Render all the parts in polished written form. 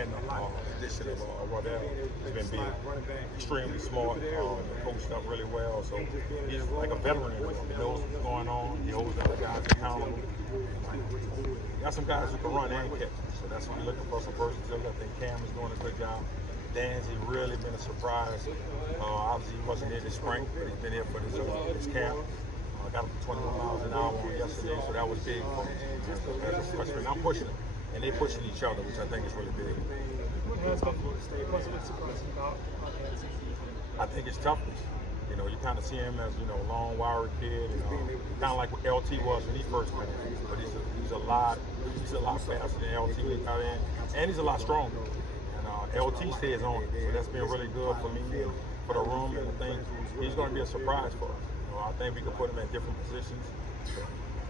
and addition of Rodell has been big. Extremely smart, coached up really well. So he's like a veteran in the room. He knows what's going on. He holds the other guys accountable. Got some guys who can run and catch. So that's what we're looking for, some versatility. I think Cam is doing a good job. Danzy really been a surprise. Obviously, he wasn't here this spring, but he's been here for this camp. Got him 21 miles an hour on yesterday, so that was big for me as a freshman. I'm pushing him, and they're pushing each other, which I think is really big. I think it's toughness. You know, you kind of see him as, you know, a long, wiry kid, kind of like what LT was when he first went in. But he's a lot faster than LT when he got in, and he's a lot stronger. And LT stays on it, so that's been really good for me and for the room. And I think he's going to be a surprise for us. I think we can put him at different positions. So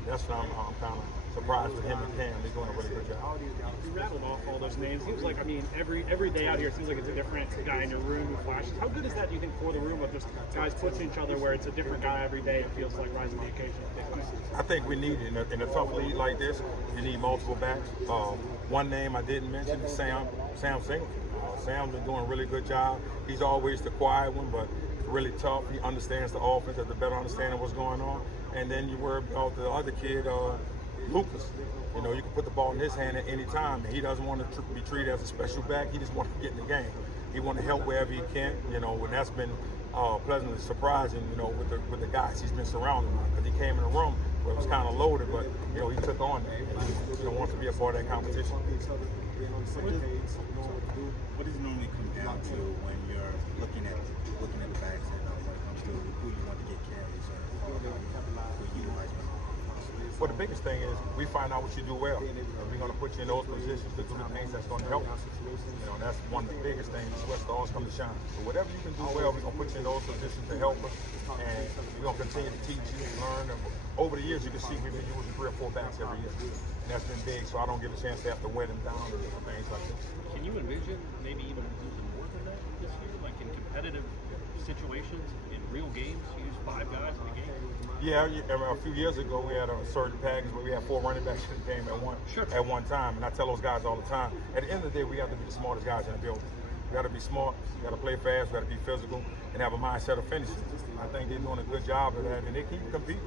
that's what I'm kind of surprised with him and Cam. They're doing a really good job. You rattled off all those names. Seems like, I mean, every day out here seems like it's a different guy in your room who flashes. How good is that, do you think, for the room of just guys pushing each other where it's a different guy every day? It feels like rising the occasion. I think we need it in a tough league like this. You need multiple backs. One name I didn't mention is Sam Singleton. Sam's been doing a really good job. He's always the quiet one, but really tough. He understands the offense, has a better understanding of what's going on. And then you worry about the other kid, Lucas. You know, you can put the ball in his hand at any time, and he doesn't want to be treated as a special back. He just wants to get in the game. He wants to help wherever he can. You know, and that's been pleasantly surprising. You know, with the guys he's been surrounded by, because he came in the room where it was kind of loaded, but you know, he took on that. And he wants to be a part of that competition. What does it normally come down to when you're looking at the backs and when it comes to who you want to get carries or who you like? Well, the biggest thing is we find out what you do well. And we're going to put you in those positions to do the things that's going to help us. You know, and that's one of the biggest things. Where stars come to shine. So whatever you can do well, we're going to put you in those positions to help us. And we're going to continue to teach you and learn. And over the years, you can see we've been using 3 or 4 backs every year. And that's been big, so I don't get a chance to have to wear them down and different things like this. Can you envision maybe even using more than that this year? Like in competitive situations, in real games, you use 5 guys in a game? Yeah, a few years ago we had a certain package where we had 4 running backs in the game at one time, and I tell those guys all the time, at the end of the day, we have to be the smartest guys in the building. We got to be smart, we got to play fast, we got to be physical, and have a mindset of finishing. I think they're doing a good job of that, and they keep competing.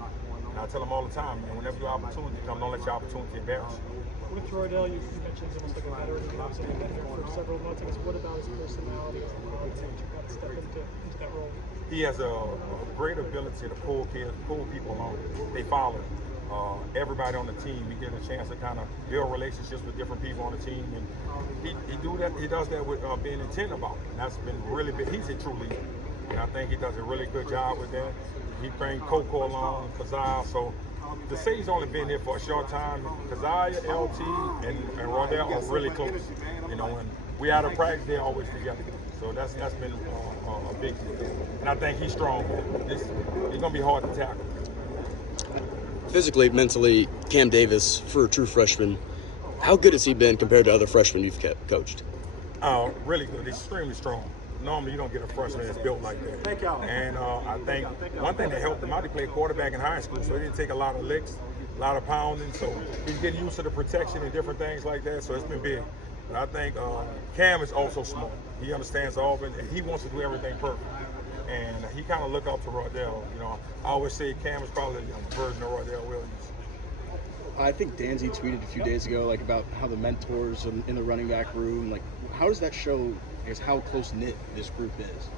And I tell them all the time, man, whenever your opportunity comes, don't let your opportunity embarrass you. With Rodell, you mentioned he's almost like a veteran. He's obviously been here for several months. I guess, what about his personality that you've got to step into that role? He has a great ability to pull people along. They follow him. Everybody on the team, we get a chance to kind of build relationships with different people on the team, and he does that with being intent about it. And that's been really big. He's a true leader, and I think he does a really good job with that. He brings Coco along, Kazaa, so to say he's only been here for a short time, Kazaa, LT, and Rodell are really close. You know, when we out of practice, they're always together. So that's been a big deal. And I think he's strong. He's going to be hard to tackle. Physically, mentally, Cam Davis, for a true freshman, how good has he been compared to other freshmen you've coached? Really good. Extremely strong. Normally, you don't get a freshman that's built like that. And I think one thing that helped him out, he played quarterback in high school, so he didn't take a lot of licks, a lot of pounding. So he's getting used to the protection and different things like that. So it's been big. But I think Cam is also smart. He understands the offense, and he wants to do everything perfect. And he kind of look up to Rodell. You know, I always say Cam is probably a version of Rodell Williams. I think Danzy tweeted a few days ago, like, about how the mentors in the running back room, like, how does that show, I guess, how close-knit this group is?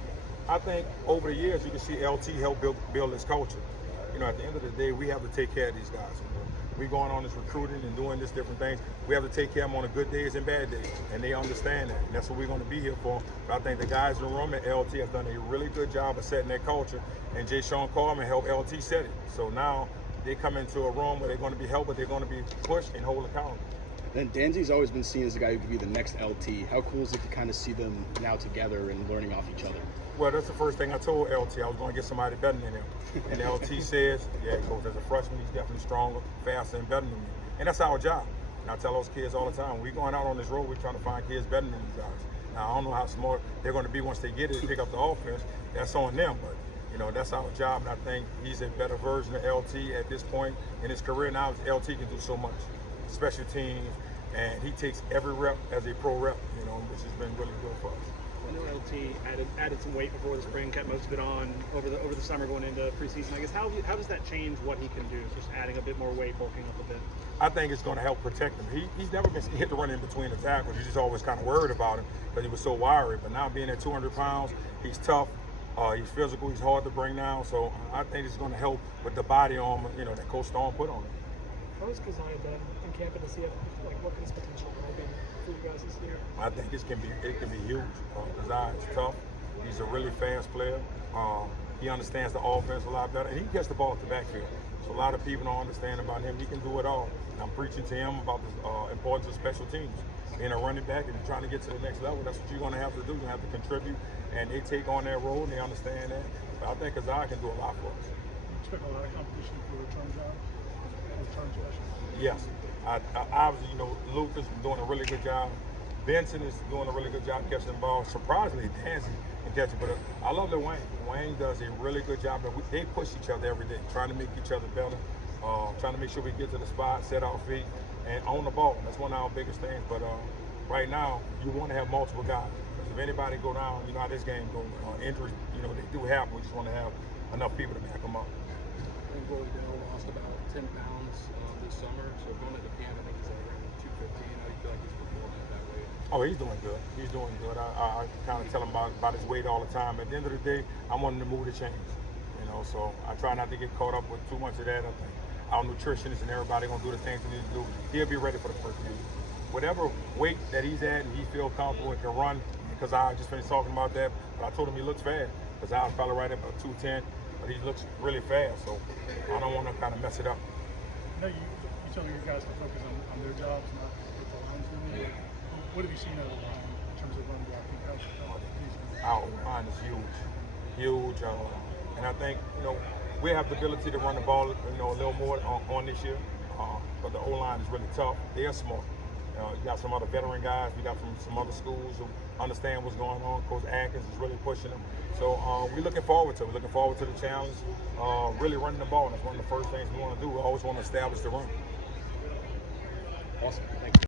I think over the years, you can see LT help build this culture. You know, at the end of the day, we have to take care of these guys. You know? We going on this recruiting and doing this different things. We have to take care of them on the good days and bad days, and they understand that. And that's what we're going to be here for. But I think the guys in the room at LT have done a really good job of setting that culture, and Jay Sean Carmen helped LT set it. So now they come into a room where they're going to be helped, but they're going to be pushed and hold accountable. Then Danzy's always been seen as the guy who could be the next LT. How cool is it to kind of see them now together and learning off each other? Well, that's the first thing I told LT. I was going to get somebody better than him. And LT says, yeah, Coach, as a freshman, he's definitely stronger, faster, and better than me. And that's our job. And I tell those kids all the time, we're going out on this road, we're trying to find kids better than these guys. Now, I don't know how smart they're going to be once they get it and pick up the offense. That's on them. But, you know, that's our job. And I think he's a better version of LT at this point in his career. Now, LT can do so much. Special teams, and he takes every rep as a pro rep, you know, which has been really good for us. I know LT added some weight before the spring, kept most of it on over the summer going into preseason. I guess how does that change what he can do? Just adding a bit more weight, bulking up a bit. I think it's going to help protect him. He's never been scared to run in between the tackles. He's just always kind of worried about him because he was so wiry. But now being at 200 pounds, he's tough. He's physical. He's hard to bring down. So I think it's going to help with the body armor, you know, that Coach Stone put on him. How has Keziah done in camp at the CFL? Like, what can his potential be for you guys this year? I think it can be huge. Keziah is tough. He's a really fast player. He understands the offense a lot better, and he gets the ball at the backfield. So a lot of people don't understand about him. He can do it all. And I'm preaching to him about the importance of special teams. Being a running back and trying to get to the next level, that's what you're going to have to do. You're going to have to contribute, and they take on that role, and they understand that. But I think Keziah can do a lot for us. You expect a lot of competition for return jobs? Return specialists? Yes. Obviously, you know, Luke is doing a really good job. Benson is doing a really good job catching the ball. Surprisingly, Danzy can catch it. But I love that Wayne does a really good job. But they push each other every day, trying to make each other better, trying to make sure we get to the spot, set our feet, and own the ball. That's one of our biggest things. But right now, you want to have multiple guys. Because if anybody go down, you know how this game goes. Injuries, you know, they do happen. We just want to have enough people to back them up. I think Roy Dell lost about 10 pounds this summer, so going into camp, I think he's at around 215. How do you feel like he's performing at that weight? Oh, he's doing good. He's doing good. I kind of tell him about his weight all the time. At the end of the day, I want him to move the chains. You know, so I try not to get caught up with too much of that. I think our nutritionists and everybody gonna do the things we need to do. He'll be ready for the first game. Whatever weight that he's at and he feel comfortable and can run, because I just finished talking about that. But I told him he looks fast. Because I was probably right at about 210, but he looks really fast. So I don't want to kind of mess it up. I know you tell your guys to focus on their jobs, not what the line's doing. What have you seen out of the line in terms of run blocking? Our line is huge. And I think, you know, we have the ability to run the ball, you know, a little more on this year. But the O-line is really tough. They're smart. You got some other veteran guys. We got from some other schools who understand what's going on. Coach Atkins is really pushing them. So we're looking forward to it. We're looking forward to the challenge, really running the ball. That's one of the first things we want to do. We always want to establish the run. Awesome. Thank you.